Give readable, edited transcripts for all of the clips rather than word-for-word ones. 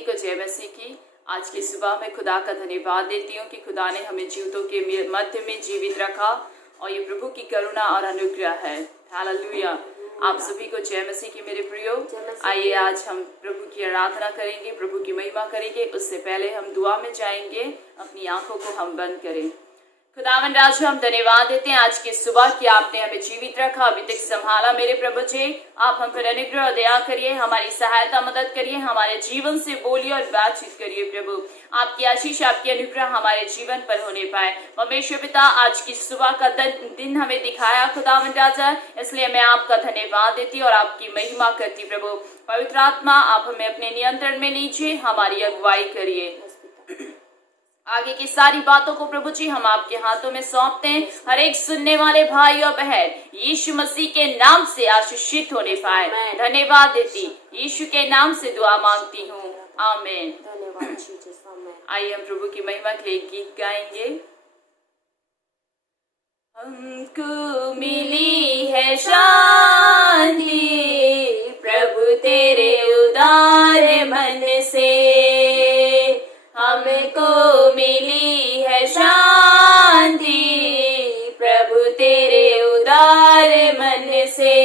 सभी को जय मसीह की। आज की सुबह में खुदा का धन्यवाद देती हूँ कि खुदा ने हमें जीवितों के मध्य में जीवित रखा और ये प्रभु की करुणा और अनुग्रह है। हालेलुया। आप सभी को जय मसीह की मेरे प्रियो। आइए आज हम प्रभु की आराधना करेंगे, प्रभु की महिमा करेंगे। उससे पहले हम दुआ में जाएंगे। अपनी आंखों को हम बंद करें। खुदावन राजा, हम धन्यवाद देते हैं आज की सुबह की आपने हमें जीवित रखा, अभी तक संभाला। मेरे प्रभु जी, आप हम पर अनुग्रह और दया करिए, हमारी सहायता मदद करिए, हमारे जीवन से बोलिए और बातचीत करिए। प्रभु आपकी आशीष, आपकी अनुग्रह हमारे जीवन पर होने पाए। परमेश्वर पिता, आज की सुबह का दिन हमें दिखाया खुदावन राजा, इसलिए मैं आपका धन्यवाद देती और आपकी महिमा करती। प्रभु पवित्र आत्मा, आप हमें अपने नियंत्रण में लीजिए, हमारी अगुवाई करिए। आगे की सारी बातों को प्रभु जी हम आपके हाथों में सौंपते हैं। हर एक सुनने वाले भाई और बहन यीशु मसीह के नाम से आशीषित होने पाए। धन्यवाद देती, यीशु के नाम से दुआ मांगती हूँ, आमीन। आइए हम प्रभु की महिमा के लिए गीत गाएंगे। हमको मिली है शांति प्रभु तेरे उदार मन से, हमको मिली है शांति प्रभु तेरे उदार मन से।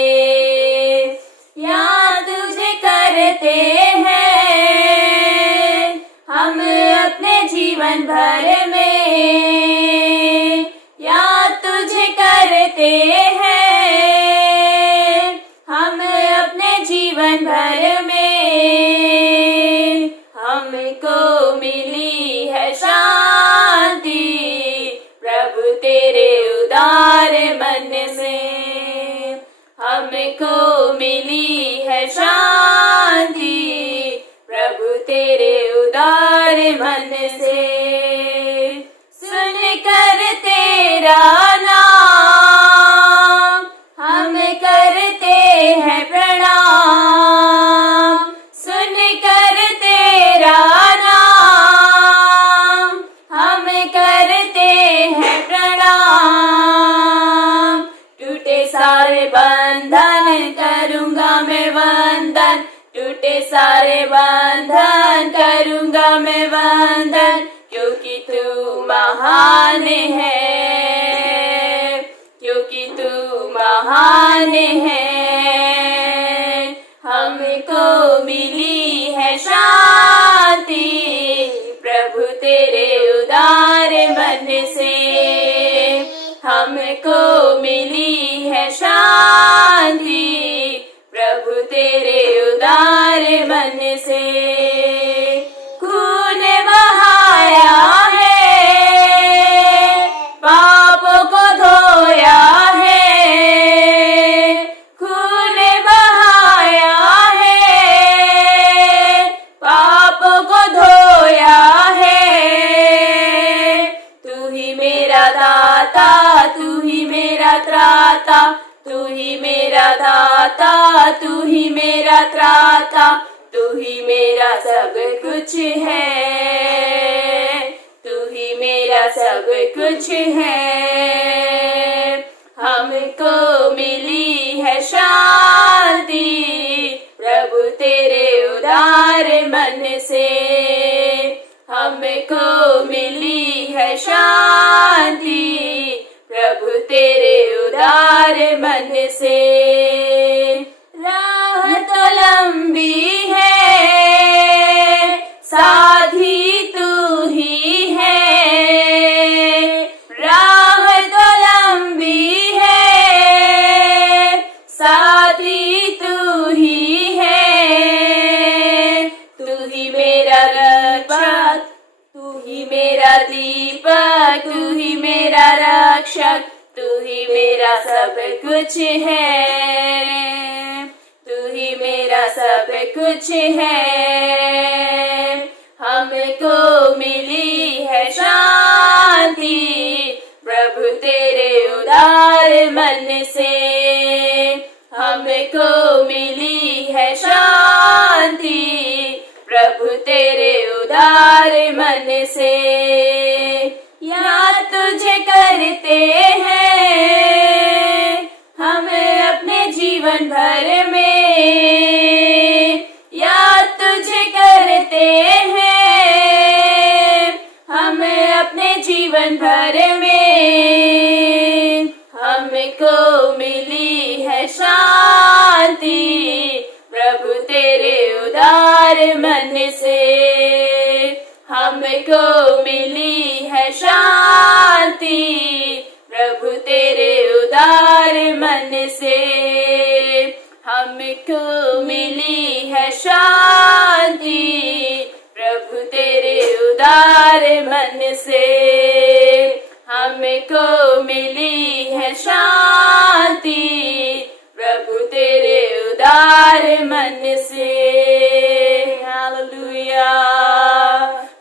याद तुझे करते हैं हम अपने जीवन भर में, याद तुझे करते हैं हम अपने जीवन भर में। हमको मिली है शांति प्रभु तेरे उदार मन से, हमको मिली है शांति प्रभु तेरे उदार मन से। सुनकर तेरा नाम हम करते हैं प्रणाम, सुनकर तेरा नाम हम करते हैं प्रणाम। टूटे सारे बंधन करूंगा मैं वंदन, टूटे सारे बंधन करूंगा मैं वंदन, क्योंकि तू महान है, क्योंकि तू महान है। हमको मिली है शांति प्रभु तेरे उदार मन से, हमको मिली है शांति प्रभु तेरे उदार मन से। खून बहाया है, पापों को धोया है, खून बहाया है, पापों को धोया है। तू ही मेरा दाता, तू ही मेरा त्राता, तू ही मेरा दाता, तू ही मेरा त्राता, तू ही मेरा सब कुछ है, तू ही मेरा सब कुछ है। हमको मिली है शांति प्रभु तेरे उदार मन से, हमको मिली है शांति प्रभु तेरे उदार मन से। राह तो लंबी है, साथी तू ही है, राह तो लंबी है, साथी तू ही है। तू ही मेरा रक्षक, तू ही मेरा दीपक, तू ही मेरा रक्षक, तू ही मेरा सब कुछ है, तू ही मेरा सब कुछ है। हमको मिली है शांति प्रभु तेरे उदार मन से, हमको मिली है शांति प्रभु तेरे उदार मन से। याद तुझे करते हैं हम अपने जीवन भर में, याद तुझे करते हमको मिली है शांति प्रभु तेरे उदार मन से। हमको मिली है शांति प्रभु तेरे उदार मन से। हमको मिली है शांति प्रभु तेरे उदार मन से। हमको मिली है शांति प्रभु तेरे उदार मन से। हालेलुया,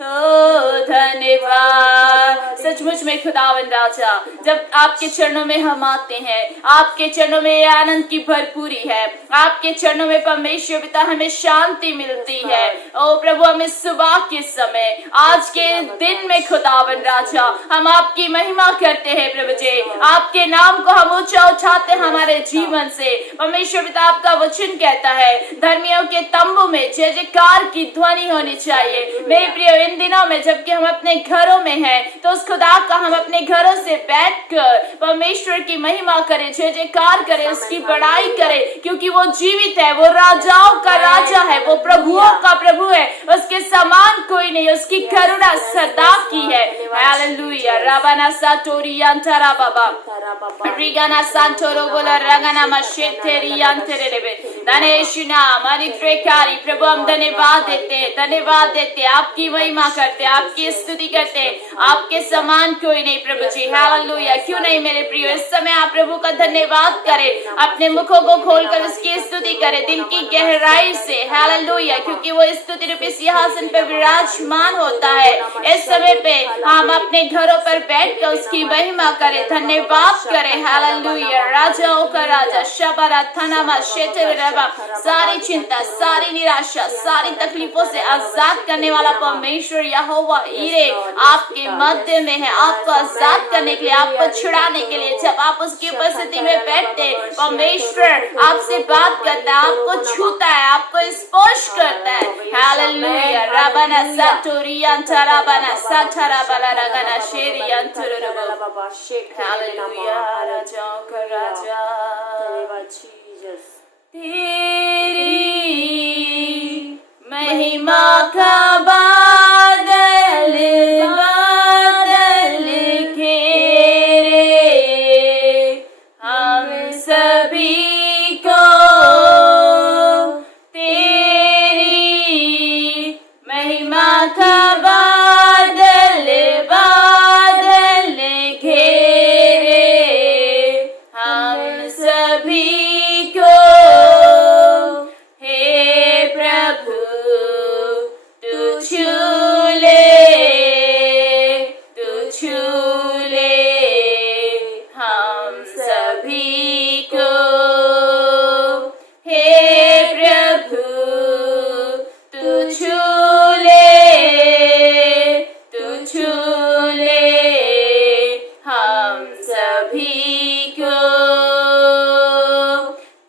ओ धन्यवाद सचमुच में खुदावन राजा, जब आपके चरणों में हम आते हैं, आपके चरणों में आनंद की भरपूरी है, आपके चरणों में परमेश्वर पिता हमें शांति मिलती है। ओ प्रभु, हमें सुबह के समय, आज के दिन में खुदावन राजा हम आपकी महिमा करते हैं प्रभु जी, आपके नाम को हम ऊंचा उठाते हैं हमारे जीवन से। परमेश्वर पिता, आपका वचन कहता है धर्मियों के तंबू में जय जयकार की ध्वनि होनी चाहिए। मेरे प्रिय, इन दिनों में जबकि हम अपने घरों में हैं, तो उस खुदा का हम अपने घरों से बैठकर परमेश्वर की महिमा करें, जय जयकार करें, उसकी बड़ाई करें, क्योंकि वो जीवित है, वो राजाओं का राजा है, वो प्रभुओं का प्रभु है, उसके समान कोई नहीं, उसकी करुणा सदा की है। हालेलुया, राबाना साटोरी अंतरा बाबा रिगाना सांटोरो बोला रगाना मशेतेरी अंतरेबे धनेशुना मरित्रेकारी। प्रभु, हम धन्यवाद देते हैं, धन्यवाद देते हैं, आपकी महिमा करते हैं, आपकी स्तुति करते हैं, आपके समान कोई नहीं प्रभु जी। हालेलुया, क्यों नहीं मेरे प्रियो, इस समय आप प्रभु का धन्यवाद करें, अपने मुखों को खोलकर उसकी स्तुति करें दिल की गहराई से। हालेलुया, क्योंकि वो स्तुति रूपी सिंहासन पर विराजमान होता है। इस समय पे हम अपने घरों पर बैठकर उसकी महिमा करें, धन्यवाद करें। हालेलुया, राजाओं का राजा शबरा थनामा शेतरबा, सारी चिंता, सारी निराशा, सारी तकलीफों से आजाद करने वाला परमेश्वर यहोवा ईरे आपके मध्य में है, आपको आजाद करने के लिए, आपको छुड़ाने के लिए। जब आप उसकी उपस्थिति में बैठते, परमेश्वर आपसे बात करता है, आपको छूता है, आपको स्पर्श करता है। हालेलुया, रबना साटोरियन तरबना साटरबला रगना शेरियन तुरबा। हालेलुया, राजाओं का राजा, तेरी महिमा का बादल बादल घेरे हम सभी को। तेरी महिमा का बादल बादल घेरे हम सभी को। हे प्रभु, तू छू ले, तू छू ले हम सभी को। हे प्रभु, तू छू ले, तू छू ले हम सभी को।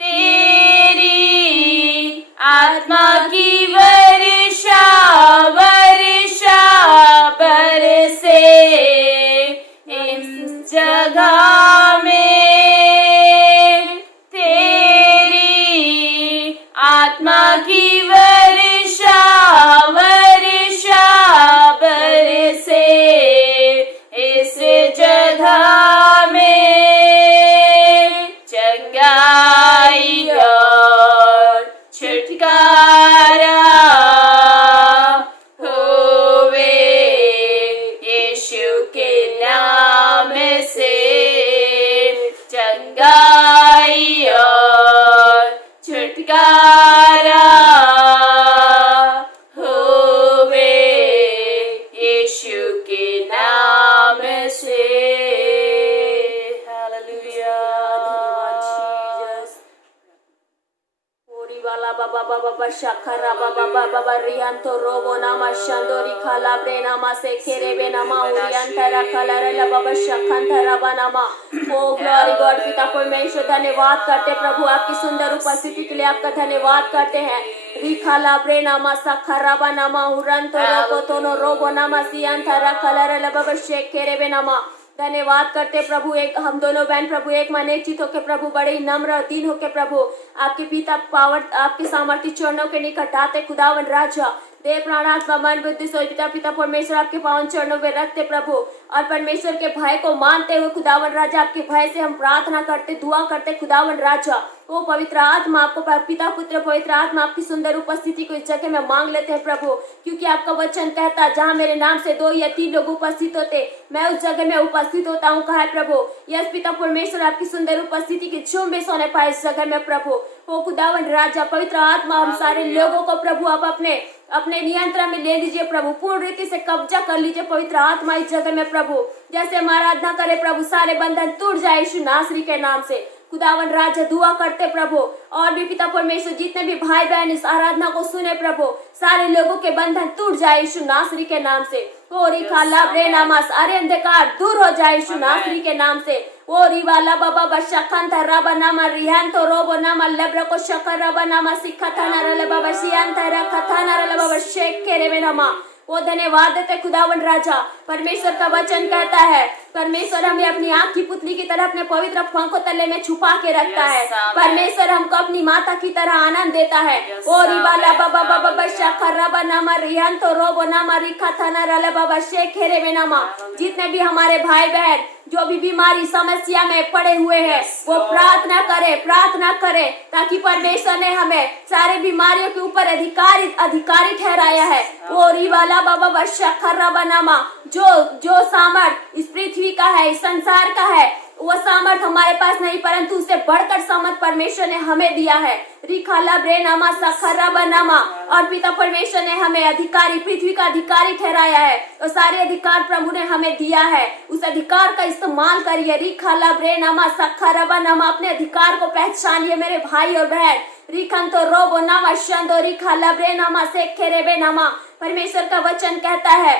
तेरी आत्मा की वर्षा वर्षा बरसे इस जगह में। तेरी आत्मा की वर्षा वर्षा बरसे इस जगह में। चंगाई और छुटकारा होवे यीशु के नाम से। चंगाई और छुटकारा होवे यीशु के नाम से। Hallelujah, Baba Baba Shakara Baba Baba Rianto Robo Nama Shandori Kalabre Nama Sekerebe Nama Uriantara Kalarela Baba Shakantara Banama। ओ ग्लोरी गॉड, पिता परमेश्वर धन्यवाद करते प्रभु, आपकी सुंदर उपस्थिति के लिए आपका धन्यवाद करते हैं। रिखा लाब्रे नामा सखराबा नामा उरंतो रोबो तोनो रोबो नामा सियांथरा कलरला बाबा शेकेरेबे नामा। धन्यवाद करते प्रभु, एक हम दोनों बहन प्रभु एक मन एक चित होके प्रभु बड़े ही नम्र और दीन होके प्रभु आपके पिता पावर आपके सामर्थ्य चरणों के निकट आते खुदावन राजा, देव प्राणात्मा मन बुद्धि सोच पिता परमेश्वर आपके पावन चरणों में रखते प्रभु, और परमेश्वर के भय को मानते हुए खुदावन राजा आपके भय से हम प्रार्थना करते दुआ करते खुदावन राजा। वो पवित्र आत्मा आपको पिता पुत्र पवित्र आत्मा आपकी सुंदर उपस्थिति को इस जगह में मांग लेते हैं प्रभु, क्योंकि आपका वचन कहता है जहाँ मेरे नाम से 2 या 3 लोग उपस्थित होते मैं उस जगह में उपस्थित होता हूँ, कहा है प्रभु। यस पिता परमेश्वर आपकी सुंदर उपस्थिति की झुम्बिश होने पाए इस जगह में प्रभु। ओ खुदावन राजा पवित्र आत्मा हम सारे लोगों को प्रभु आप अपने नियंत्रण में ले लीजिए प्रभु, पूर्ण रीति से कब्जा कर लीजिए पवित्र आत्मा इस जगह में प्रभु। जैसे हम आराधना करे प्रभु सारे बंधन टूट जाए यीशु नासरी के नाम से खुदावन राजा दुआ करते प्रभु, और भी पिता परमेश्वर जितने भी भाई बहन इस आराधना को सुने प्रभु सारे लोगों के बंधन टूट जाए यीशु नासरी के नाम से। ओ रिखा लाब्रे नामास अरे अंधकार दूर हो जाए यीशु नासरी के नाम से। ओ रिवाला बाबा बशखन थराबा नामा रिहान तो रोबो नामा लब्र को शकर रबा नामा सिखता नरले बाबा सियान थरा कथा नरले बाबा शेख केरे में नामा। वो धन्यवाद देते खुदावन राजा, परमेश्वर का वचन कहता है परमेश्वर हमें अपनी आंख की पुतली की तरह अपने पवित्र पंखों तले में छुपा के रखता है। परमेश्वर हमको अपनी माता की तरह आनंद देता है। ओ रिवाला बाबा बाबा बशा खर्राबा नामा रिहान तो रोबो नामा रिखा थाना रला बाबा शेख खेरे में नामा। जितने भी हमारे भाई बहन जो भी बीमारी समस्या में पड़े हुए हैं वो प्रार्थना करे ताकि परमेश्वर ने हमें सारे बीमारियों के ऊपर अधिकारी ठहराया है। वो रिवाला बाबा बशा खर्राबा नामा जो सामर्थ इस पृथ्वी का है इस संसार का है वो सामर्थ हमारे पास नहीं, परंतु उससे बढ़कर सामर्थ परमेश्वर ने हमें दिया है। रिखाला ब्रेनामा सखराबा नामा, और पिता परमेश्वर ने हमें अधिकारी पृथ्वी का अधिकारी ठहराया है और सारे अधिकार प्रभु ने हमें दिया है। उस अधिकार का इस्तेमाल करिए। रिखाला ब्रेनामा सखराबा नामा, अपने अधिकार को पहचानिए मेरे भाई और बहन। रिखंतो रोबो नामा शंदो रिखाला ब्रेनामा सेखेरेबे नामा। परमेश्वर का वचन कहता है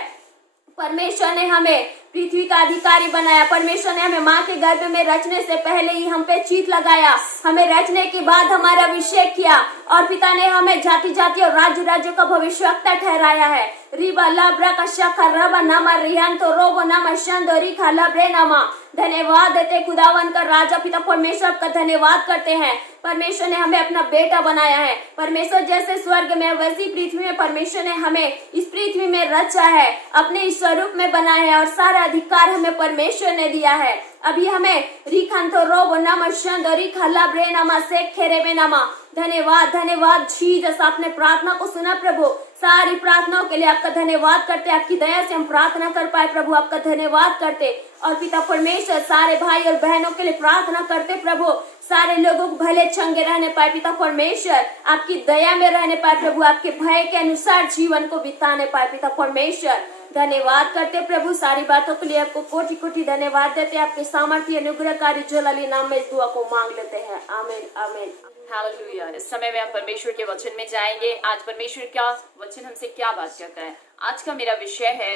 परमेश्वर ने हमें पृथ्वी का अधिकारी बनाया। परमेश्वर ने हमें माँ के गर्भ में रचने से पहले ही हम पे चीट लगाया, हमें रचने के बाद हमारा अभिषेक किया, और पिता ने हमें जाति जाति और राज्य राज्यों का भविष्यवक्ता ठहराया है। रिबा लाब्रा का शखा रबा नामा रिहान तो रोबो नामा शंदो रिखा लाब्रे नामा। धन्यवाद देते खुदावन का राजा पिता परमेश्वर का धन्यवाद करते हैं। परमेश्वर ने हमें अपना बेटा बनाया है। परमेश्वर जैसे स्वर्ग में वैसी पृथ्वी में परमेश्वर ने हमें इस पृथ्वी में रचा है, अपने स्वरूप में बनाया है, और सारा अधिकार हमें परमेश्वर ने दिया है। अभी हमें रिखंतो रोबो नामा शंदो रिखा लाब्रे नामा सेखेरे में नामा। धन्यवाद जीसस, आपने प्रार्थना को सुना प्रभु। सारी प्रार्थनाओं के लिए आपका धन्यवाद करते, आपकी दया से हम प्रार्थना कर पाए प्रभु, आपका धन्यवाद करते। और पिता परमेश्वर सारे भाई और बहनों के लिए प्रार्थना करते प्रभु, सारे लोगों को भले चंगे रहने पाए पिता परमेश्वर, आपकी दया में रहने पाए प्रभु, आपके भय के अनुसार जीवन को बिताने पाए पिता परमेश्वर। धन्यवाद करते प्रभु, सारी बातों के लिए आपको कोटि कोटि धन्यवाद देते। आपके सामर्थ्य अनुग्रहकारी जलाली नाम में इस दुआ को मांग लेते हैं, आमीन आमीन। हालेलुया। इस समय में हम परमेश्वर के वचन में जाएंगे। आज परमेश्वर का वचन हमसे क्या बात करता है। आज का मेरा विषय है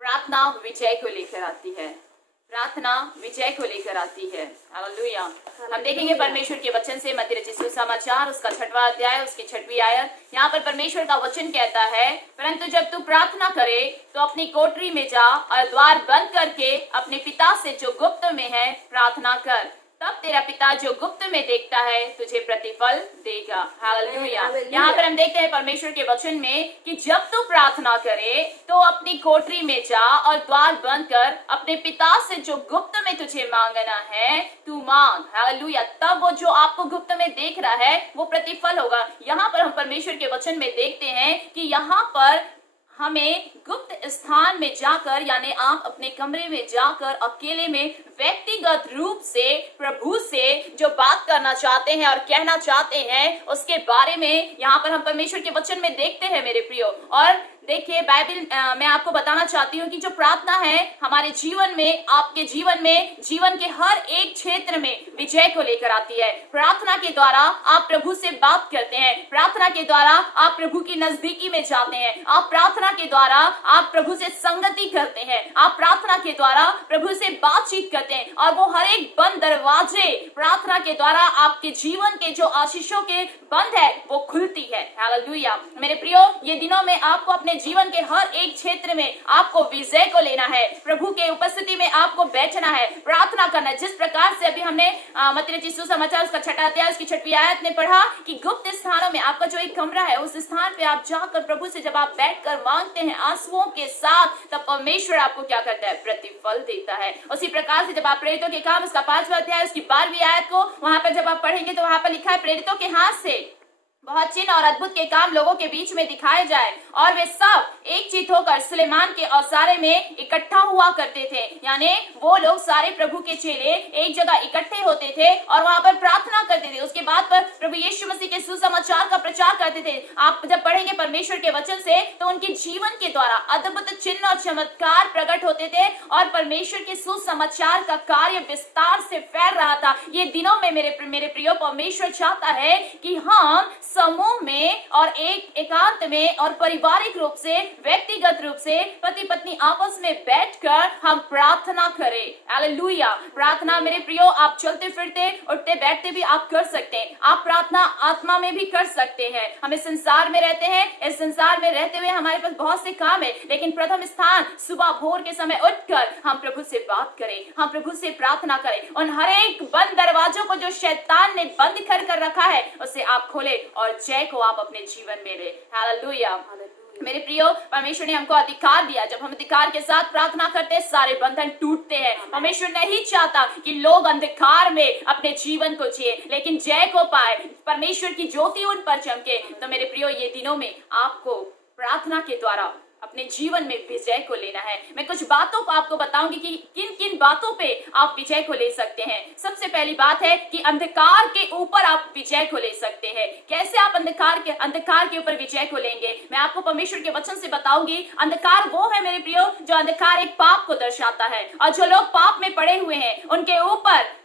प्रार्थना विजय को लेकर आती है। प्रार्थना विजय को लेकर आती है। हालेलुया। हम देखेंगे परमेश्वर के वचन से मत्ती रचित सुसमाचार उसका 6वां अध्याय उसकी 6वीं आयत। यहाँ पर परमेश्वर का वचन कहता है, परंतु जब तू प्रार्थना करे तो अपनी कोठरी में जा और द्वार बंद करके अपने पिता से जो गुप्त में है प्रार्थना कर, तब तेरा पिता जो गुप्त में देखता है तुझे प्रतिफल देगा। हालेलुया। यहाँ पर हम देखते हैं परमेश्वर के वचन में कि जब तू प्रार्थना करे तो अपनी कोठरी में जा और द्वार बंद कर अपने पिता से जो गुप्त में तुझे मांगना है तू मांग। हालेलुया। तब वो जो आपको गुप्त में देख रहा है वो प्रतिफल होगा। यहाँ पर हम परमेश्वर के वचन में देखते हैं कि यहाँ पर हमें गुप्त स्थान में जाकर, यानी आप अपने कमरे में जाकर अकेले में व्यक्तिगत रूप से प्रभु से जो बात करना चाहते हैं और कहना चाहते हैं उसके बारे में यहाँ पर हम परमेश्वर के वचन में देखते हैं मेरे प्रियो। और देखिए बाइबल मैं आपको बताना चाहती हूँ कि जो प्रार्थना है हमारे जीवन में, आपके जीवन में, जीवन के हर एक क्षेत्र में विजय को लेकर आती है। प्रार्थना के द्वारा आप प्रभु से बात करते हैं, प्रार्थना के द्वारा आप प्रभु की नजदीकी में जाते हैं, आप प्रार्थना के द्वारा आप प्रभु से संगति करते हैं, आप प्रार्थना के द्वारा प्रभु से बातचीत करते हैं, और वो हर एक बंद दरवाजे प्रार्थना के द्वारा आपके जीवन के जो आशीषों के बंद है वो खुलती है। हालेलुया। मेरे प्रियो, ये दिनों में आपको अपने जीवन के हर एक क्षेत्र में आपको विजय को लेना है, प्रभु के उपस्थिति में आपको बैठना है, प्रार्थना करना है। जिस प्रकार से अभी हमने मत्ती रचित सुसमाचार उसका 6वां अध्याय उसकी 6वीं आयत में पढ़ा कि गुप्त स्थानों में आपका जो एक कमरा है उस स्थान पे आप जाकर प्रभु से जब आप बैठकर मांगते हैं आंसुओं के साथ, तब परमेश्वर आपको क्या करता है, प्रतिफल देता है। उसी प्रकार से जब आप प्रेरितों के काम उसका 5वां अध्याय उसकी 12वीं आयत को वहां पर जब आप पढ़ेंगे तो वहां पर लिखा है प्रेरितों के हाथ से बहुत चिन्ह और अद्भुत के काम लोगों के बीच में दिखाए जाए और वे सब एक चित होकर सुलेमान के औसारे में इकट्ठा हुआ करते थे। यानी वो लोग सारे प्रभु के चेले एक जगह इकट्ठे होते थे और वहां पर प्रार्थना करते थे। उसके बाद पर प्रभु यीशु मसीह के सुसमाचार का प्रचार करते थे। आप जब पढ़ेंगे परमेश्वर के वचन से तो उनके जीवन के द्वारा अद्भुत चिन्ह और चमत्कार प्रकट होते थे और परमेश्वर के सुसमाचार का कार्य विस्तार से फैल रहा था। ये दिनों में मेरे प्रियो परमेश्वर चाहता है कि हम समूह में और एकांत में और पारिवारिक रूप से, व्यक्तिगत रूप से पति पत्नी आपस में बैठकर हम प्रार्थना करें। हालेलुया। प्रार्थना मेरे प्रियो आप चलते फिरते उठते बैठते भी आप कर सकते हैं। आप प्रार्थना आत्मा में भी कर सकते हैं। हम इस संसार में रहते हैं, इस संसार में रहते हुए हमारे पास बहुत से काम है, लेकिन प्रथम स्थान सुबह भोर के समय उठकर हम प्रभु से बात करें, हम प्रभु से प्रार्थना करें। उन हर एक बंद दरवाजों को जो शैतान ने बंद कर रखा है उसे आप खोले और जय को आप अपने जीवन में ले। हालेलुया। मेरे प्रियो परमेश्वर ने हमको अधिकार दिया। जब हम अधिकार के साथ प्रार्थना करते हैं सारे बंधन टूटते हैं। परमेश्वर नहीं चाहता कि लोग अंधकार में अपने जीवन को जिए लेकिन जय को पाए, परमेश्वर की ज्योति उन पर चमके। तो मेरे प्रियो ये दिनों में आपको प्रार्थना के द्वारा अपने जीवन में विजय को लेना है। मैं कुछ बातों को आपको बताऊंगी कि किन किन बातों पे आप विजय को ले सकते हैं। सबसे पहली बात है कि अंधकार के ऊपर आप विजय को ले सकते हैं। कैसे आप अंधकार के ऊपर विजय को लेंगे, मैं आपको परमेश्वर के वचन से बताऊंगी। अंधकार वो है मेरे प्रियो, जो अंधकार एक पाप को दर्शाता है और जो लोग पाप में पड़े हुए हैं उनके ऊपर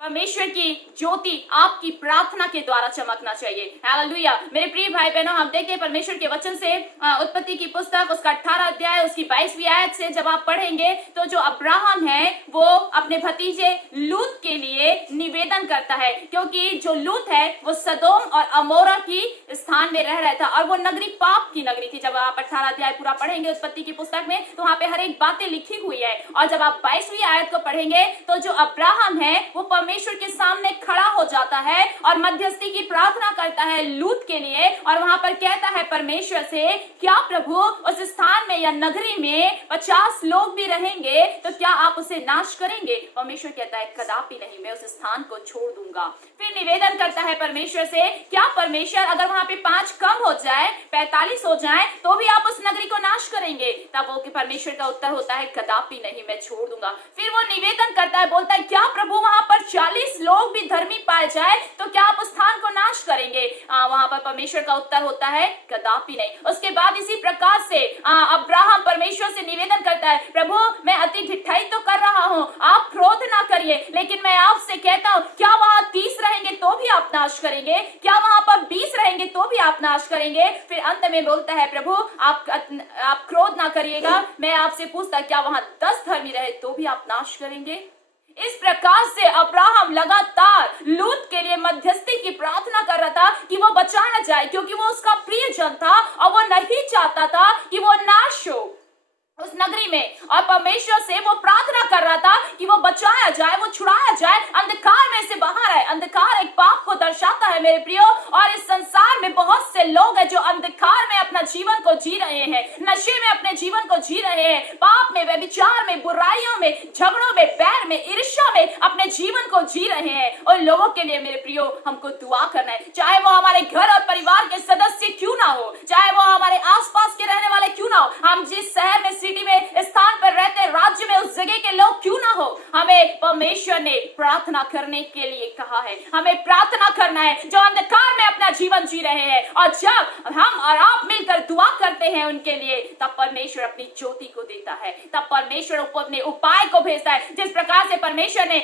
परमेश्वर की ज्योति आपकी प्रार्थना के द्वारा चमकना चाहिए। हालेलुया। मेरे प्रिय भाई बहनों, हम देखते हैं परमेश्वर के वचन से उत्पत्ति की पुस्तक उसका 18 अध्याय उसकी 22वीं आयत से जब आप पढ़ेंगे तो जो अब्राहम है वो अपने भतीजे लूत के लिए निवेदन करता है, क्योंकि जो लूत है वो सदोम और अमोरा की स्थान में रह रहा था और वो नगरी पाप की नगरी थी। जब आप 18 अध्याय पूरा पढ़ेंगे उत्पत्ति की पुस्तक में तो वहां पे हर एक बातें लिखी हुई है। और जब आप 22वीं आयत को पढ़ेंगे तो जो अब्राहम है वो परमेश्वर के सामने खड़ा हो जाता है और मध्यस्थी की प्रार्थना करता है लूत के लिए और वहां पर कहता है परमेश्वर से, क्या प्रभु उस स्थान में या नगरी में 50 लोग भी रहेंगे तो क्या आप उसे नाश करेंगे? परमेश्वर कहता है कदापि नहीं, मैं उस स्थान को छोड़ दूंगा। फिर निवेदन करता है परमेश्वर से, क्या परमेश्वर अगर वहां पे 5 कम हो जाए, 45 हो जाए तो भी आप उस नगरी को नाश करेंगे? तब वो कि परमेश्वर का उत्तर होता है कदापि नहीं, मैं छोड़ दूंगा। फिर वो निवेदन करता है, बोलता है क्या प्रभु वहां पर 40 लोग भी धर्मी पाए जाए तो क्या आप उस स्थान को नाश करेंगे? वहां पर परमेश्वर का उत्तर होता है कदापि नहीं। उसके बाद इसी प्रकार से अब्राहम परमेश्वर से निवेदन करता है, प्रभु मैं अति ढिठाई तो कर रहा हूं, आप क्रोध ना करिए, लेकिन मैं आपसे कहता हूं क्या वहां 30 रहेंगे तो भी आप नाश करेंगे? क्या वहां पर 20 रहेंगे तो भी आप नाश करेंगे? फिर अंत में बोलता है, प्रभु आप क्रोध ना करिएगा, मैं आपसे पूछता क्या वहां 10 धर्मी रहे तो भी आप नाश करेंगे? इस प्रकार से अब्राहम लगातार लूत के लिए मध्यस्थी की प्रार्थना कर रहा था कि वो बचा न जाए, क्योंकि वो उसका प्रिय जन था और वो नहीं चाहता था कि वो नाश हो उस नगरी में। और परमेश्वर से वो प्रार्थना कर रहा था कि वो बचाया जाए, वो छुड़ाया जाए, अंधकार में से बाहर आए। अंधकार एक पाप को दर्शाता है मेरे प्रियो, और इस संसार में बहुत से लोग हैं जो अंधकार में अपना जीवन को जी रहे हैं, नशे में अपने जीवन को जी रहे हैं, पाप में, व्यभिचार में, बुराइयों में, झगड़ों में, बैर में, ईर्ष्या में अपने जीवन को जी रहे हैं। और लोगों के लिए मेरे प्रियो हमको दुआ करना है, चाहे वो हमारे घर और परिवार के सदस्य क्यों ना हो, चाहे वो हमारे आसपास के रहने वाले क्यों ना हो, हम जिस शहर में सिटी में स्थान पर रहते हैं, राज्य में उस जगह के लोग क्यों ना हो, हमें परमेश्वर ने प्रार्थना करने के लिए कहा है। हमें प्रार्थना करना है जो अंधकार में अपना जीवन जी रहे हैं, और जब हम और आप मिलकर दुआ करते हैं उनके लिए, तब परमेश्वर अपनी ज्योति को देता है, तब परमेश्वर अपने उपाय को भेजता है। जिस प्रकार से परमेश्वर ने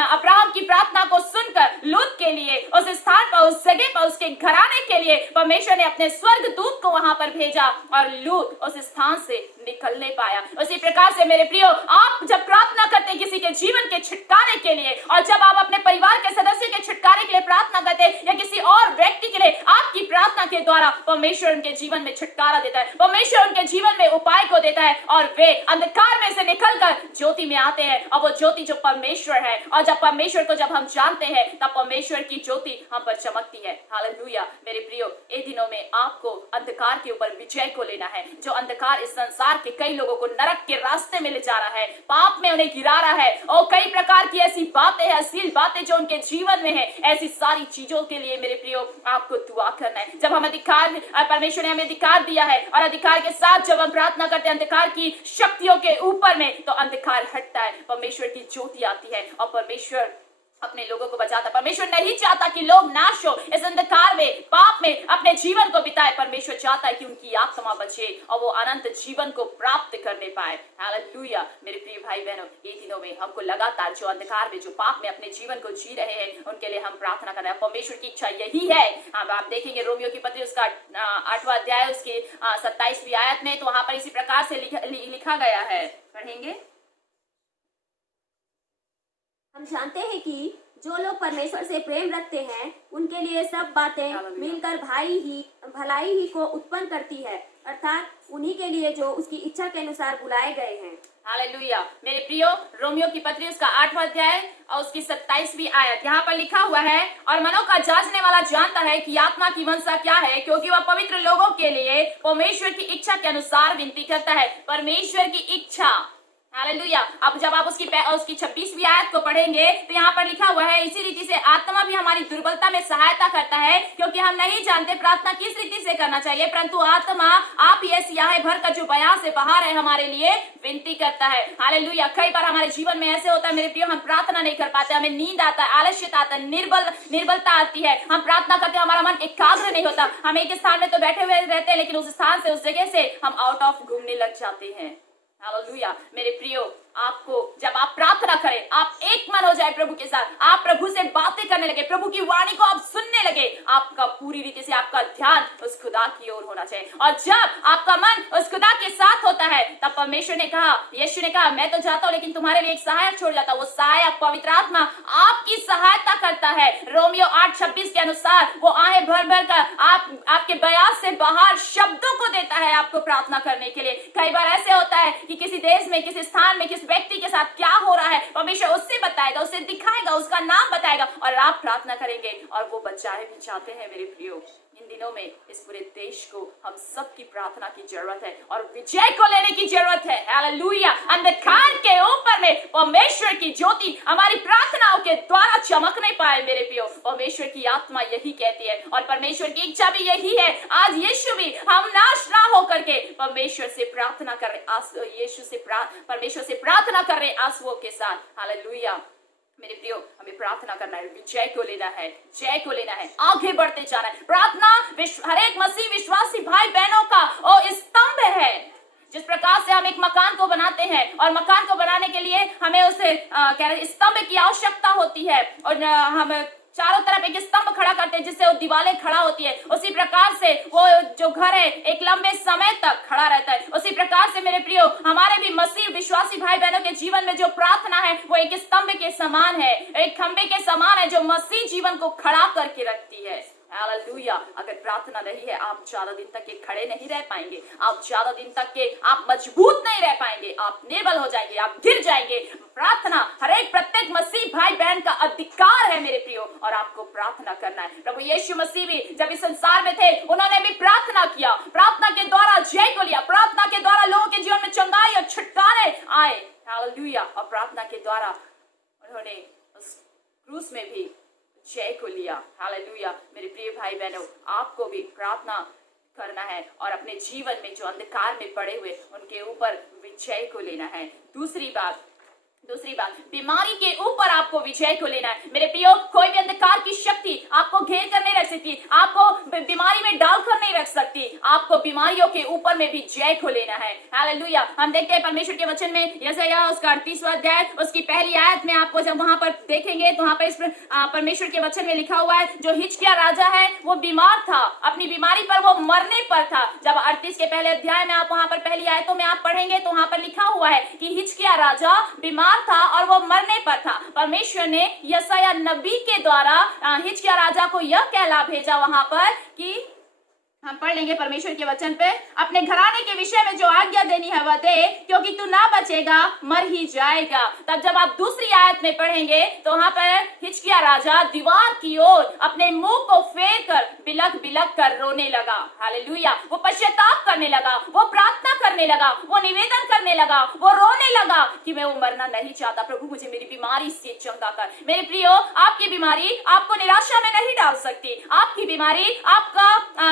अब्राहम की प्रार्थना को सुनकर लूत के लिए उस स्थान पर, उस जगह पर, उसके घराने के लिए परमेश्वर ने अपने स्वर्ग दूत को वहां पर भेजा और लूत उस स्थान से निकल नहीं पाया। उसी प्रकार से मेरे प्रियो, आप जब प्रार्थना करते हैं किसी के जीवन के छुटकारे के लिए, और जब आप अपने परिवार के सदस्य के छुटकारे के लिए प्रार्थना करते हैं या किसी और व्यक्ति के लिए, आपकी प्रार्थना के द्वारा परमेश्वर उनके जीवन में छुटकारा देता है, परमेश्वर उनके जीवन में उपाय को देता है और वे अंधकार में से निकलकर ज्योति में आते हैं। और वो ज्योति जो परमेश्वर है, और जब परमेश्वर को जब हम जानते हैं तब परमेश्वर की ज्योति हम पर चमकती है। हालेलुया मेरे प्रियो, इन दिनों में आपको अंधकार के ऊपर विजय को लेना है। जो अंधकार इस संसार के कई लोगों को नरक के रास्ते में ले जा रहा है, पाप में उन्हें गिरा रहा है, और कई प्रकार की ऐसी बातें हैं, अश्लील बातें जो उनके जीवन में है, ऐसी सारी चीजों के लिए मेरे प्रियो आपको दुआ करना है। जब हम अधिकार, परमेश्वर ने हमें अधिकार दिया है, और अधिकार के साथ जब हम प्रार्थना करते हैं अंधकार की शक्तियों के ऊपर में, तो अंधकार हटता है, परमेश्वर की ज्योति आती है और परमेश्वर अपने लोगों को बचाता। परमेश्वर नहीं चाहता कि लोग नाश हो, इस अंधकार में, पाप में अपने जीवन को बिताए। परमेश्वर चाहता है कि उनकी आत्मा बचे और वो अनंत जीवन को प्राप्त करने पाए। हालेलुया मेरे प्रिय भाई बहनों, ये दिनों में हमको लगातार जो अंधकार में, जो पाप में अपने जीवन को जी रहे हैं, उनके लिए हम प्रार्थना कर रहे हैं। परमेश्वर की इच्छा यही है। अब आप देखेंगे रोमियो की पत्री उसका 8वां अध्याय उसकी 27वीं आयत में, तो वहां पर इसी प्रकार से लिखा गया है, पढ़ेंगे। हम जानते हैं कि जो लोग परमेश्वर से प्रेम रखते हैं उनके लिए सब बातें मिलकर भलाई ही को उत्पन्न करती है, अर्थात उन्हीं के लिए जो उसकी इच्छा के अनुसार बुलाए गए हैं। हालेलुया मेरे प्रियो, रोमियो की पत्री उसका 8वां अध्याय और उसकी 27वीं आयत, यहाँ पर लिखा हुआ है, और मनों का जांचने वाला जानता है कि आत्मा की मंशा क्या है, क्योंकि वह पवित्र लोगों के लिए परमेश्वर की इच्छा के अनुसार विनती करता है। परमेश्वर की इच्छा, हालेलुया। अब जब आप उसकी 26वीं आयत को पढ़ेंगे तो यहाँ पर लिखा हुआ है, इसी रीति से आत्मा भी हमारी दुर्बलता में सहायता करता है, क्योंकि हम नहीं जानते प्रार्थना किस रीति से करना चाहिए, परंतु आत्मा आप ये सियाहे भर कर जो बयान से बाहर है हमारे लिए विनती करता है। हालेलुया। कई बार हमारे जीवन में ऐसे होता है मेरे प्रियो, हम प्रार्थना नहीं कर पाते, हमें नींद आता है, आलस्यता आता है, निर्बलता आती है, हम प्रार्थना करते हैं, हमारा मन एकाग्र नहीं होता, हम एक स्थान में तो बैठे हुए रहते हैं, लेकिन उस स्थान से, उस जगह से हम आउट ऑफ घूमने लग जाते हैं। हालेलुया मेरे प्रियो, आपको जब आप प्रार्थना करें, आप एक मन हो जाए प्रभु के साथ, आप प्रभु से बातें करने लगे, प्रभु की वाणी को आप सुनने लगे, आपका पूरी रीति से आपका ध्यान उस खुदा की ओर होना चाहिए। और जब आपका मन उस खुदा के साथ होता है, तब परमेश्वर ने कहा, यीशु ने कहा, मैं तो जाता हूं लेकिन तुम्हारे लिए एक सहायक छोड़ जाता हूं। वो सहायक पवित्र आत्मा आपकी सहायता करता है। रोमियो 8:26 के अनुसार वो आहे भर भर कर आपके बयान से बाहर शब्दों को देता है आपको प्रार्थना करने के लिए। कई बार ऐसे होता है कि किसी देश में, किसी स्थान में, किसी व्यक्ति के साथ क्या हो रहा है, परमेश्वर उससे बताएगा, उससे दिखाएगा, उसका नाम बताएगा, और आप प्रार्थना करेंगे और वो बचाए भी चाहते हैं। मेरे प्रियो, इन दिनों में इस पूरे देश को हम सबकी प्रार्थना की जरूरत है और विजय को लेने की जरूरत है। हालेलुया। अंधकार के ऊपर में परमेश्वर की ज्योति हमारी प्रार्थनाओं के द्वारा चमक नहीं पाए। मेरे प्रियो, परमेश्वर की आत्मा यही कहती है और परमेश्वर की इच्छा भी यही है। आज यीशु भी हम नाश ना हो करके परमेश्वर से प्रार्थना कर रहे, परमेश्वर से प्रार्थना कर रहे आंसुओं के साथ। हालेलुया मेरे प्रियो, हमें प्रार्थना करना है, विजय को लेना है, जय को लेना है, आगे बढ़ते जाना है। प्रार्थना हर एक मसीह विश्वासी भाई बहनों का और स्तंभ है। जिस प्रकार से हम एक मकान को बनाते हैं और मकान को बनाने के लिए हमें उसे स्तंभ की आवश्यकता होती है, और हम चारों तरफ एक स्तंभ खड़ा करते हैं जिससे वो दीवारें खड़ा होती है, उसी प्रकार से वो जो घर है एक लंबे समय तक खड़ा रहता है। उसी प्रकार से मेरे प्रियो, हमारे भी मसीह विश्वासी भाई बहनों के जीवन में जो प्रार्थना है वो एक स्तंभ के समान है, एक खंबे के समान है, जो मसीह जीवन को खड़ा करके रखती है। हालेलुया। अगर प्रार्थना नहीं है, आप ज्यादा दिन तक के खड़े नहीं रह पाएंगे, आप ज्यादा दिन तक के आप मजबूत नहीं रह पाएंगे, आप निर्बल हो जाएंगे, आप गिर जाएंगे। प्रार्थना हर एक प्रत्येक मसीह भाई बहन का अधिकार है मेरे प्रियो, और आपको प्रार्थना करना है। प्रभु यीशु मसीह भी जब इस संसार में थे, उन्होंने भी प्रार्थना किया, प्रार्थना के द्वारा जय को लिया, प्रार्थना के द्वारा लोगों के जीवन में चंगाई और छुटकारे आए। हालेलुया। और प्रार्थना के द्वारा उन्होंने उस क्रूस में भी जय को लिया। हालेलुया मेरे प्रिय भाई बहनों, आपको भी प्रार्थना करना है और अपने जीवन में जो अंधकार में पड़े हुए उनके ऊपर विजय को लेना है। दूसरी बात, बीमारी के ऊपर आपको विजय को लेना है। मेरे प्रियो, कोई भी अंधकार की शक्ति आपको घेर कर नहीं रख सकती, आपको बीमारी में डालकर नहीं रख सकती, आपको बीमारियों के ऊपर में भी जय को लेना है। हालेलुया। हम देखते हैं परमेश्वर के वचन में, यशायाह उसका 38वां अध्याय उसकी पहली आयत में आपको जब वहां पर देखेंगे तो वहां पर इस परमेश्वर के वचन में लिखा हुआ है, जो हिजकिय्याह राजा है वो बीमार था, अपनी बीमारी पर वो मरने पर था। जब 38 के पहले अध्याय में आप वहां पर पहली आयतों में आप पढ़ेंगे तो वहां पर लिखा हुआ है कि हिजकिय्याह राजा बीमार था और वो मरने पर था। परमेश्वर ने यशायाह नबी के द्वारा हिजकिय्याह राजा को यह कहला भेजा वहां पर कि हम पढ़ लेंगे परमेश्वर के वचन पे। अपने घराने के विषय में जो आज्ञा देनी है वह दे, क्योंकि तू ना बचेगा, मर ही जाएगा। तब जब आप दूसरी आयत में पढ़ेंगे तो वहां पर हिजकिय्याह राजा दीवार की ओर अपने मुंह को फेर कर बिलक बिलक कर रोने लगा। हालेलुया। वो पश्चाताप करने लगा, वो प्रार्थना करने लगा, वो निवेदन करने लगा, वो रोने लगा कि मैं वो मरना नहीं चाहता, प्रभु मुझे मेरी बीमारी से चंगा कर। मेरे प्रियो, आपकी बीमारी आपको निराशा में नहीं डाल सकती। आपकी बीमारी आपका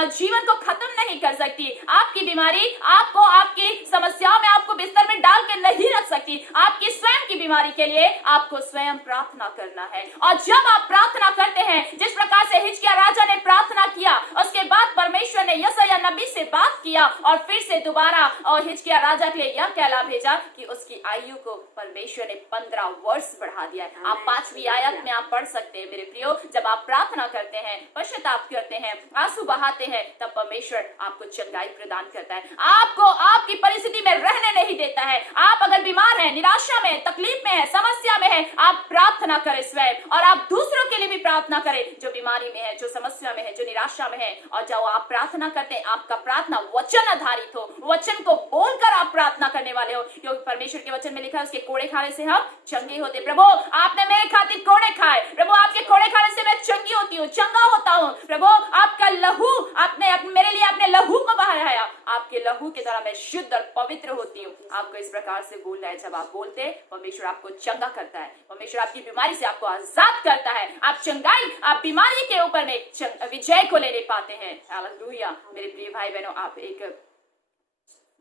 जीवन को खत्म नहीं कर सकती। आपकी बीमारी आपको आपकी समस्याओं में आपको बिस्तर में डाल के नहीं रख सकती। आपकी स्वयं की बीमारी के लिए आपको स्वयं प्रार्थना करना है। और जब आप प्रार्थना करते हैं, जिस प्रकार से हिजकिय्याह राजा ने प्रार्थना किया, उसके बाद परमेश्वर ने यशायाह नबी से बात किया और फिर से दोबारा और हिजकिय्याह राजा के लिए यह कहला भेजा कि उसकी आयु को परमेश्वर ने 15 वर्ष बढ़ा दिया। आप 5वीं आयत में आप पढ़ सकते हैं मेरे प्रियो। जब आप प्रार्थना करते हैं, पश्चाताप करते हैं, आंसू बहाते हैं, तब परमेश्वर आपको चंगाई प्रदान करता है, आपको आपकी परिस्थिति में रहने नहीं देता है। आप अगर बीमार हैं, निराशा में, तकलीफ में है, समस्या में है, आप प्रार्थना करें स्वयं, और आप दूसरों के लिए भी प्रार्थना करें जो बीमारी में है, जो समस्या में है, जो निराशा में है। और जब आप प्रार्थना करते हैं, आपका प्रार्थना वचन आधारित हो, वचन को बोलकर आप प्रार्थना करने वाले हो, क्योंकि परमेश्वर के वचन में लिखा है उसके कोड़े खाने से हम चंगे होते। प्रभु आपने मेरे खातिर कोड़े खाए, प्रभु आपके कोड़े खाने से मैं चंगी होती हूँ, चंगा होता हूँ। प्रभु आपका लहू आपने मेरे लिए अपने लहू को बहाया, आपके लहू के द्वारा मैं शुद्ध और पवित्र होती हूँ। आपको इस प्रकार से बोलना है। जब आप बोलते हैं, परमेश्वर आपको चंगा करता है, परमेश्वर आपकी बीमारी से आपको आजाद करता है। आप चंगाई, आप बीमारी के ऊपर में विजय को लेने पाते हैं। हालेलुया। मेरे प्रिय भाई बहनों, आप एक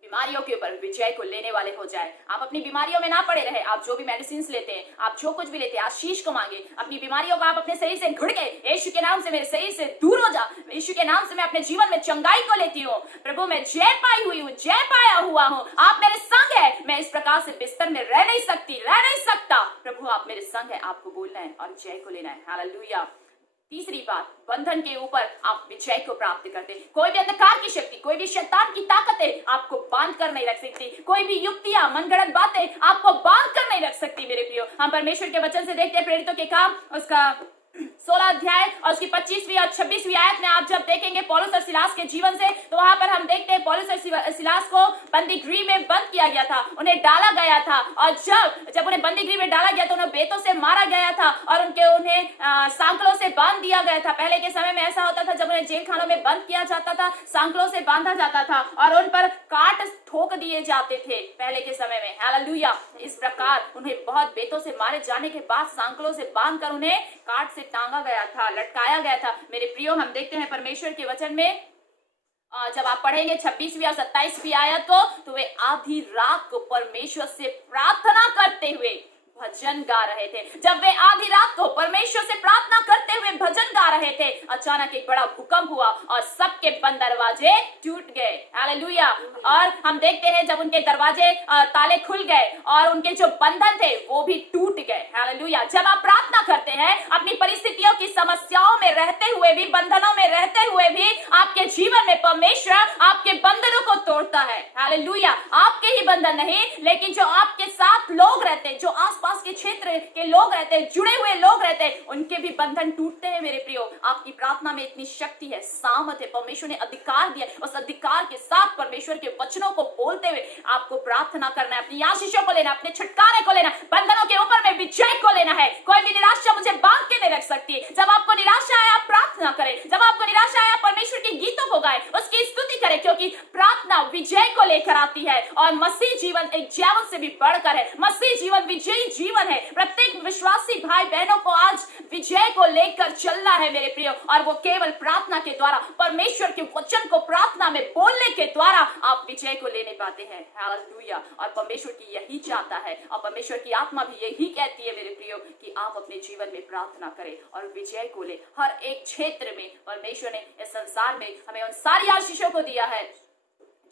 बीमारियों के ऊपर विजय को लेने वाले हो जाए। आप अपनी बीमारियों में ना पड़े रहे। आप जो भी मेडिसिन लेते हैं, आप जो कुछ भी लेते हैं, आशीष को मांगे। अपनी बीमारियों को आप अपने शरीर से घुड़ गए, यीशु के नाम से मेरे शरीर से दूर हो जा, यीशु के नाम से मैं अपने जीवन में चंगाई को लेती हूँ। प्रभु मैं जय पाई हुई हूँ, जय पाया हुआ हूँ, आप मेरे संग है। मैं इस प्रकार से बिस्तर में रह नहीं सकती, रह नहीं सकता। प्रभु आप मेरे संग है। आपको बोलना है और जय को लेना है। हालेलुया। तीसरी बात, बंधन के ऊपर आप विजय को प्राप्त करते हैं। कोई भी अंधकार की शक्ति, कोई भी शैतान की ताकतें आपको बांध कर नहीं रख सकती। कोई भी युक्तियां, मनगढ़ंत बातें आपको बांध कर नहीं रख सकती। मेरे प्रियो, हम परमेश्वर के वचन से देखते हैं प्रेरितों के काम उसका 16 अध्याय और उसकी 25वीं और 26वीं आयत में आप जब देखेंगे पौलुस और सिलास के जीवन से, तो वहां पर हम देखते हैं पौलुस और सिलास को बंदी गृह में बंद किया गया था, उन्हें डाला गया था। और जब उन्हें बंदी गृह में डाला गया तो उन्हें बेतों से मारा गया था और उन्हें सांकलों से बांध दिया गया था। पहले के समय में ऐसा होता था, जब उन्हें जेल खानों में बंद किया जाता था, सांकलों से बांधा जाता था और उन पर काट ठोक दिए जाते थे पहले के समय में। हालेलुया। इस प्रकार उन्हें बहुत बेतों से मारे जाने के बाद सांकलों से बांधकर उन्हें काट से टांगा गया था, लटकाया गया था। मेरे प्रियो, हम देखते हैं परमेश्वर के वचन में, जब आप पढ़ेंगे 26वीं और 27वीं आयत को, तो वे आधी रात को परमेश्वर से प्रार्थना करते हुए भजन गा रहे थे। जब वे आधी रात को परमेश्वर से प्रार्थना करते हुए भजन गा रहे थे, अचानक एक बड़ा भूकंप हुआ और सबके बंद दरवाजे टूट गए। हालेलुया। और हम देखते हैं जब उनके दरवाजे ताले खुल गए और उनके जो बंधन थे वो भी टूट गए। हालेलुया। जब आप प्रार्थना करते हैं, अपनी परिस्थितियों की समस्याओं में रहते हुए भी, बंधनों में रहते हुए भी, आपके जीवन में परमेश्वर आपके बंधनों को तोड़ता है। हालेलुया। आपके ही बंधन नहीं, लेकिन जो आपके साथ लोग रहते हैं, जो आसपास के क्षेत्र के लोग रहते हैं, जुड़े हुए लोग रहते हैं, उनके भी बंधन टूटते हैं। मेरे प्रियो, आपकी प्रार्थना में इतनी शक्ति है, सामर्थ है, परमेश्वर ने अधिकार दिया। उस अधिकार के साथ परमेश्वर के वचनों को बोलते हुए आपको प्रार्थना करना है, अपनी आशीषों को लेना, अपने छुटकारे को लेना, बंधनों के ऊपर में विजय को लेना है। कोई भी निराशा मुझे बांध के नहीं रख सकती। जब आपको निराशा आए, आप प्रार्थना करें। जब आपको निराशा आए, परमेश्वर के गीतों को गाएं, उसकी स्तुति करें, क्योंकि प्रार्थना विजय को लेकर आती है। और मसीह जीवन एक जीवन से भी बढ़कर है। मसीह जीवन विजयी जीवन है। प्रत्येक विश्वासी भाई बहनों को आज विजय को लेकर चलना है मेरे प्रियो, और वो केवल प्रार्थना के द्वारा, परमेश्वर के वचन को प्रार्थना में बोलने के द्वारा आप विजय को लेने पाते हैं। हालेलुया। और परमेश्वर की यही चाहता है, और परमेश्वर की आत्मा भी यही कहती है मेरे प्रियो, कि आप अपने जीवन में प्रार्थना करें और विजय को ले। हर एक क्षेत्र में परमेश्वर ने इस संसार में हमें उन सारी आशीषों को दिया है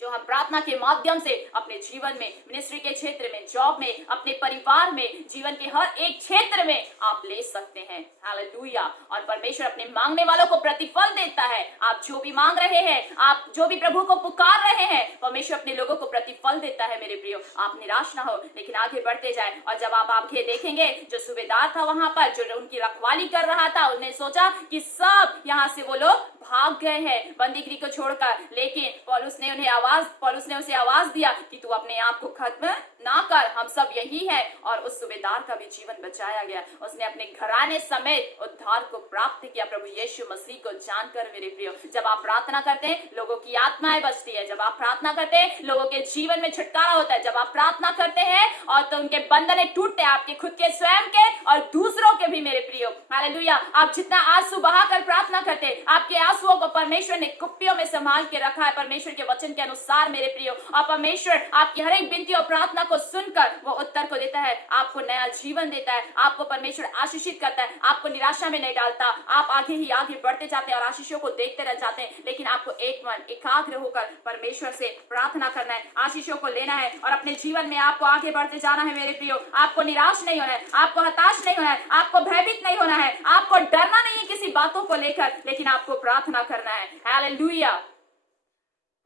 जो हम प्रार्थना के माध्यम से अपने जीवन में, मिनिस्ट्री के क्षेत्र में, जॉब में, अपने परिवार में, जीवन के हर एक क्षेत्र में आप ले सकते हैं। हालेलुया। और परमेश्वर अपने मांगने वालों को प्रतिफल देता है। आप जो भी मांग रहे हैं, आप जो भी प्रभु को पुकार रहे हैं, परमेश्वर अपने लोगों को प्रतिफल देता है। मेरे प्रियो, आप निराश ना हो, लेकिन आगे बढ़ते जाए। और जब आप आगे देखेंगे, जो सूबेदार था वहां पर, जो उनकी रखवाली कर रहा था, उन्हें सोचा कि सब यहाँ से वो लोग भाग गए हैं बंदीगिरी को छोड़कर, लेकिन पौलुस ने उसे आवाज दिया कि तू अपने आप को खत्म ना कर, हम सब यही है। और उस सूबेदार का भी जीवन बचाया गया, उसने अपने घराने समेत उद्धार को प्राप्त किया प्रभु यीशु मसीह को जानकर। मेरे प्रियो, जब आप प्रार्थना करते हैं लोगों की आत्माएं बचती है, जब आप प्रार्थना करते हैं लोगों के जीवन में छुटकारा होता है, जब आप प्रार्थना करते हैं और तो उनके बंधने टूटते हैं, आपके खुद के, स्वयं के और दूसरों के भी। मेरे प्रियो हालेलुया, आप जितना आंसू बहाकर प्रार्थना करते हैं, आपके आंसुओं को परमेश्वर ने कुप्पियों में संभाल के रखा है परमेश्वर के वचन के अनुसार। मेरे प्रियो, और परमेश्वर आपकी हर एक विनती और प्रार्थना को सुनकर वो उत्तर को देता है, आपको नया जीवन देता है, आपको परमेश्वर आशीषित करता है, आपको निराशा में नहीं डालता। आप आगे ही आगे बढ़ते जाते हैं और आशीषों को देखते रह जाते हैं, लेकिन आपको एक मन एकाग्र होकर परमेश्वर से प्रार्थना करना है, आशीषों को लेना है और अपने जीवन में आपको आगे बढ़ते जाना है। मेरे प्रियो, आपको निराश नहीं होना है, आपको हताश नहीं होना है, आपको भयभीत नहीं होना है, आपको डरना नहीं है किसी बातों को लेकर, लेकिन आपको प्रार्थना करना है। हालेलुया।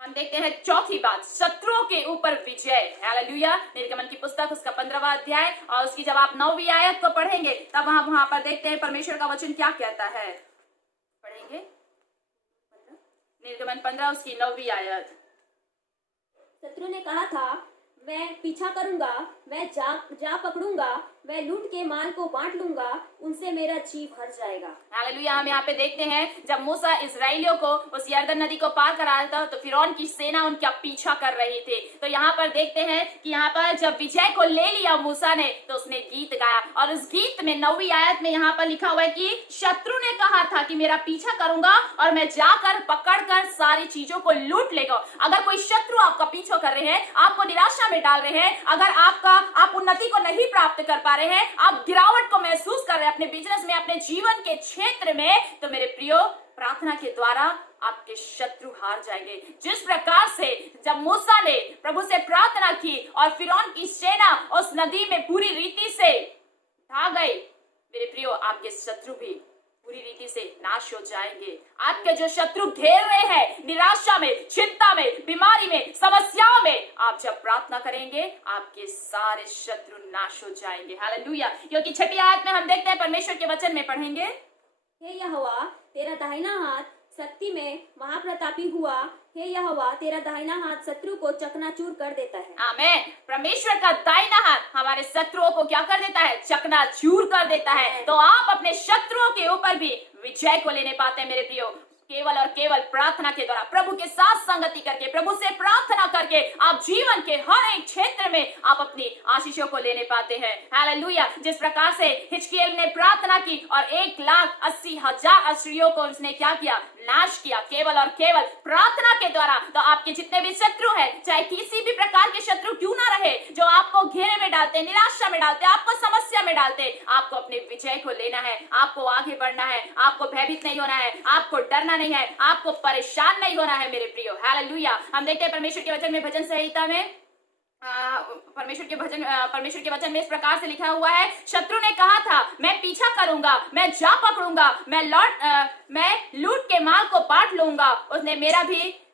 हम देखते हैं चौथी बात, शत्रुओं के ऊपर विजय। हालेलुया। निर्गमन की पुस्तक उसका 15वां अध्याय और उसकी जब आप 9वीं आयत को पढ़ेंगे तब हम वहां पर देखते हैं परमेश्वर का वचन क्या कहता है। पढ़ेंगे निर्गमन 15 उसकी 9वीं आयत। शत्रु ने कहा था, मैं पीछा करूंगा, मैं जा पकड़ूंगा, मैं लूट के माल को बांट लूंगा, उनसे मेरा जी भर जाएगा। हालेलुया। हम यहाँ पे देखते हैं जब मूसा इजराइलियों को उस यरदन नदी को पार करा था तो फिरौन की सेना उनका पीछा कर रही थी। तो यहाँ पर देखते हैं कि यहाँ पर जब विजय को ले लिया मूसा ने तो उसने गीत गाया और उस गीत में 9वीं आयत में यहाँ पर लिखा हुआ है कि शत्रु ने कहा था कि मेरा पीछा करूंगा और मैं जाकर पकड़कर सारी चीजों को लूट लेगा। अगर कोई शत्रु आपका पीछा कर रहे हैं, आपको निराशा में डाल रहे हैं, अगर आप उन्नति को नहीं प्राप्त कर पा रहे हैं, आप गिरावट को महसूस कर रहे हैं अपने बिजनेस में, अपने जीवन के क्षेत्र में, तो मेरे प्रियो प्रार्थना के द्वारा आपके शत्रु हार जाएंगे। जिस प्रकार से जब मूसा ने प्रभु से प्रार्थना की और फिरौन की सेना उस नदी में पूरी रीति से ढा गई, मेरे प्रियो आपके शत्रु भी पूरी रीति से नाश हो जाएंगे। आपके जो शत्रु घेर रहे हैं निराशा में, चिंता में, बीमारी में, समस्याओं में, आप जब प्रार्थना करेंगे आपके सारे शत्रु नाश हो जाएंगे। हालेलुया। क्योंकि 6ठी आयत में हम देखते हैं परमेश्वर के वचन में पढ़ेंगे, हे यहोवा तेरा दाहिना हाथ शक्ति में महाप्रतापी हुआ, हे यहोवा तेरा दाहिना हाथ शत्रु को चकनाचूर कर देता है। आमेन। परमेश्वर का दाहिना हाथ हमारे शत्रुओं को क्या कर देता है? चकनाचूर कर देता है। तो आप अपने शत्रुओं के ऊपर भी विजय को लेने पाते हैं मेरे प्रियो, केवल और केवल प्रार्थना के द्वारा, प्रभु के साथ संगति करके, प्रभु से प्रार्थना करके आप जीवन के हर एक क्षेत्र में आप अपनी आशीषों को लेने पाते हैं। हालेलुया। जिस प्रकार से हिजकिय्याह ने प्रार्थना की और 1,80,000 अश्शूरियों को उसने क्या किया? नाश किया, केवल और केवल प्रार्थना के द्वारा। तो आपके जितने भी शत्रु हैं, चाहे किसी भी प्रकार के शत्रु क्यों ना रहे, जो आपको घेरे में डालते, निराशा में डालते, आपको समस्या में डालते, आपको अपने विजय को लेना है, आपको आगे बढ़ना है, आपको भयभीत नहीं होना है, आपको डरना नहीं है, आपको परेशान नहीं होना है मेरे प्रियो। हालेलुया। हम देखते हैं परमेश्वर के वचन में, भजन संहिता में परमेश्वर के वचन में इस प्रकार से लिखा हुआ है, शत्रु ने कहा था मैं पीछा करूंगा, मैं जा पकड़ूंगा, मैं लूट के माल को बांट लूंगा, उसने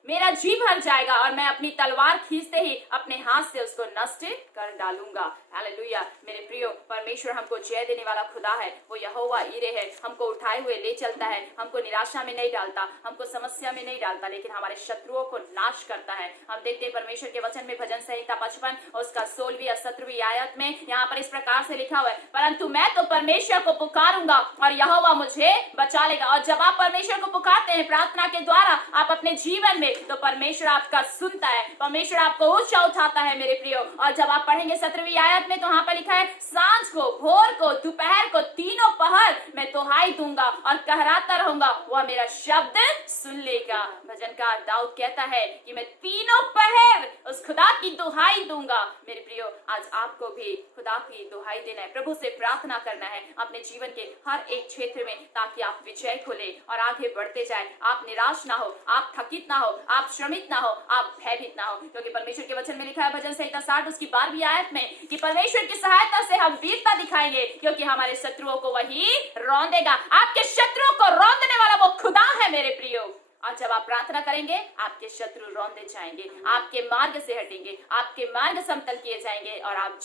मेरा जी भर जाएगा और मैं अपनी तलवार खींचते ही अपने हाथ से उसको नष्ट कर डालूंगा। हालेलुया। मेरे प्रियो, परमेश्वर हमको जय देने वाला खुदा है, वो यहोवा ईरे है, हमको उठाए हुए ले चलता है, हमको निराशा में नहीं डालता, हमको समस्या में नहीं डालता, लेकिन हमारे शत्रुओं को नाश करता है। हम देखते हैं परमेश्वर के वचन में, भजन संहिता 55 उसका 16वीं और 17वीं आयत में यहाँ पर इस प्रकार से लिखा हुआ है, परंतु मैं तो परमेश्वर को पुकारूंगा और यहोवा मुझे बचा लेगा। और जब आप परमेश्वर को पुकारते हैं प्रार्थना के द्वारा आप अपने जीवन में, तो परमेश्वर आपका सुनता है, परमेश्वर आपको ऊंचा उठाता है मेरे प्रियो। और जब आप पढ़ेंगे 17वीं आयत में तो वहां पर लिखा है, सांझ को, भोर को, दोपहर को, तीनों पहर मैं दुहाई दूंगा और कहराता रहूंगा, वह मेरा शब्द सुन लेगा। भजनकार दाऊद कहता है कि मैं तीनों पहर उस खुदा की दुहाई दूंगा। मेरे प्रियो, आज आपको भी खुदा की दुहाई देना है, प्रभु से प्रार्थना करना है अपने जीवन के हर एक क्षेत्र में, ताकि आप विजय को ले और आगे बढ़ते जाए। आप निराश ना हो, आप थकित ना हो, आप श्रमित ना हो, आप भयभीत ना हो, क्योंकि परमेश्वर के वचन में लिखा है भजन संहिता 60 उसकी 12वीं आयत में कि परमेश्वर की सहायता से हम वीरता दिखाएंगे, क्योंकि हमारे शत्रुओं को वही रौंदेगा। आपके शत्रुओं को रौंदने वाला वो खुदा है मेरे प्रियो। और जब आप प्रार्थना करेंगे आपके शत्रु रौंदे जाएंगे, आपके मार्ग से हटेंगे, आपके मार्ग समतल किए जाएंगे और आप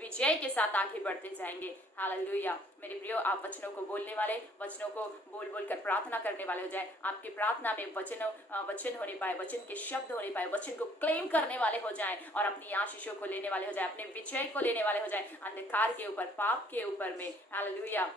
विजय के साथ आगे बढ़ते जाएंगे। हालेलुया। मेरे प्रियो, आप वचनों को बोलने वाले, वचनों को बोल बोल कर प्रार्थना करने वाले हो जाए। आपकी प्रार्थना में वचन होने पाए, वचन के शब्द होने पाए, वचन को क्लेम करने वाले हो जाए और अपनी आशीषों को लेने वाले हो जाए, अपने विजय को लेने वाले हो जाए, अंधकार के ऊपर, पाप के ऊपर में, हालेलुया,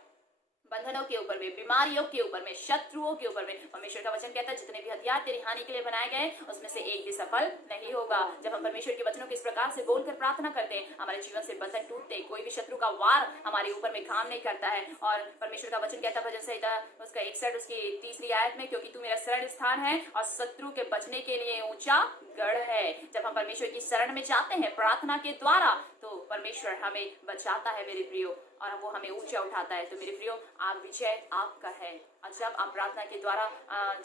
बंधनों के ऊपर में, बीमारियों के ऊपर में, शत्रुओं के ऊपर में। परमेश्वर का वचन कहता है जितने भी हथियार तेरी हानि के लिए बनाए गए उसमें से एक भी सफल नहीं होगा। जब हम परमेश्वर के वचनों को इस प्रकार से बोलकर प्रार्थना करते हैं, हमारे जीवन से बंधन टूटते हैं, कोई भी शत्रु का वार हमारे ऊपर में काम नहीं करता है। और परमेश्वर का वचन कहता है भजन संहिता उसका 61 उसकी 3री आयत में, क्योंकि तू मेरा शरण स्थान है और शत्रु के बचने के लिए ऊंचा गढ़ है। जब हम परमेश्वर की शरण में जाते हैं प्रार्थना के द्वारा तो परमेश्वर हमें बचाता है मेरे प्रियो, और वो हमें ऊंचा उठाता है। तो मेरे प्रियो, आप विजय आपका है। और जब आप प्रार्थना के द्वारा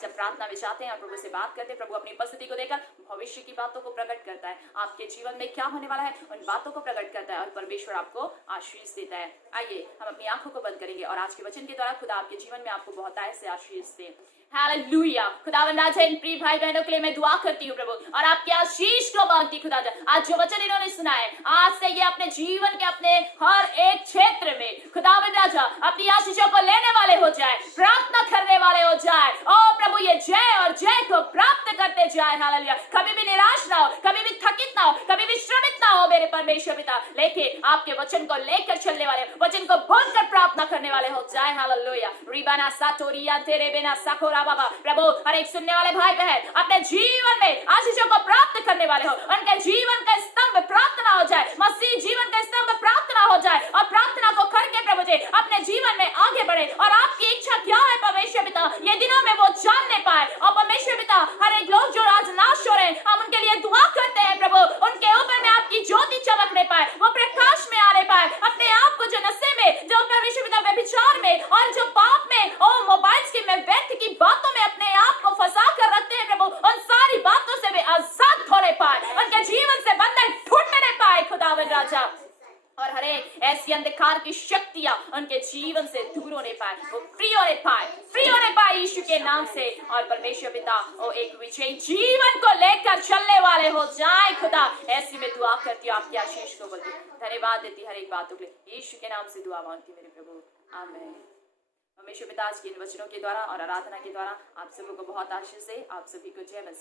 जब प्रार्थना में जाते हैं और प्रभु से बात करते हैं, प्रभु अपनी उपस्थिति को देकर भविष्य की बातों को प्रकट करता है, आपके जीवन में क्या होने वाला है उन बातों को प्रकट करता है और परमेश्वर आपको आशीष देता है। आइए हम अपनी आंखों को बंद करेंगे और आज के वचन के द्वारा खुदा आपके जीवन में आपको बहुत आय से आशीष दे। हालेलुया। खुदावंद आज इन प्रिय भाई बहनों के लिए मैं दुआ करती हूँ प्रभु, और आपके आशीष को मांगती खुदा। आज जो वचन इन्होंने सुना है, आज से ये अपने जीवन के अपने हर एक क्षेत्र में खुदावंद राजा अपनी आशीषों को लेने वाले हो जाए, प्रार्थना करने वाले हो जाए। ओ प्रभु, ये जय और जय को प्राप्त करते जाए। हालेलुया। कभी भी निराश ना हो, कभी भी थकित ना हो, कभी भी श्रमित ना हो मेरे परमेश्वर पिता, लेकिन आपके वचन को लेकर चलने वाले, वचन को बोलकर प्रार्थना करने वाले हो जाए। हालेलुया। रिबाना सातोरिया तेरे बिना साकोरा बाबा, प्रभु हर एक सुनने वाले भाई बहन अपने जीवन में आशीषों को प्राप्त करने वाले हो, उनके जीवन का स्तंभ प्रार्थना हो जाए, मसीह जीवन का स्तंभ प्रार्थना हो जाए, और प्रार्थना को करके प्रभु जी अपने जीवन में आगे बढ़े। और आपकी इच्छा क्या है परमेश्वर पिता, ये दिनों में वो जानने पाए। और परमेश्वर पिता हर एक लोग जो आज नाश हो रहे हैं, हम उनके लिए दुआ करते हैं प्रभु, उनके ऊपर में आपकी ज्योति चमकने पाए, वो प्रकाश में आने पाए, अपने आप को जो नशे में, जो परमेश्वर पिता व्यभिचार में और जो पाप में, ओ मोबाइल्स की में व्यर्थ की बातों में अपने आप को फंसा कर रखते हैं प्रभु, उन सारी बातों से वे आजाद होने पाए, उनके जीवन से बंधन टूटने पाए खुदावंद राजा, और हर एक ऐसी अंधकार की शक्तियां उनके जीवन से दूर होने पाए, वो फ्री होने पाए यीशु के नाम से। और परमेश्वर पिता वो एक विजयी जीवन को लेकर चलने वाले हो जाए खुदा। ऐसी में दुआ करती हूँ, आपकी आशीष को बोलती, धन्यवाद देती हर एक बातों के लिए, यीशु के नाम से दुआ मांगती मेरे प्रभु, आमीन। परमेश्वर पिता आज के इन वचनों के द्वारा और आराधना के द्वारा आप सभी को बहुत आशीष दे। आप सभी को जय मसीह।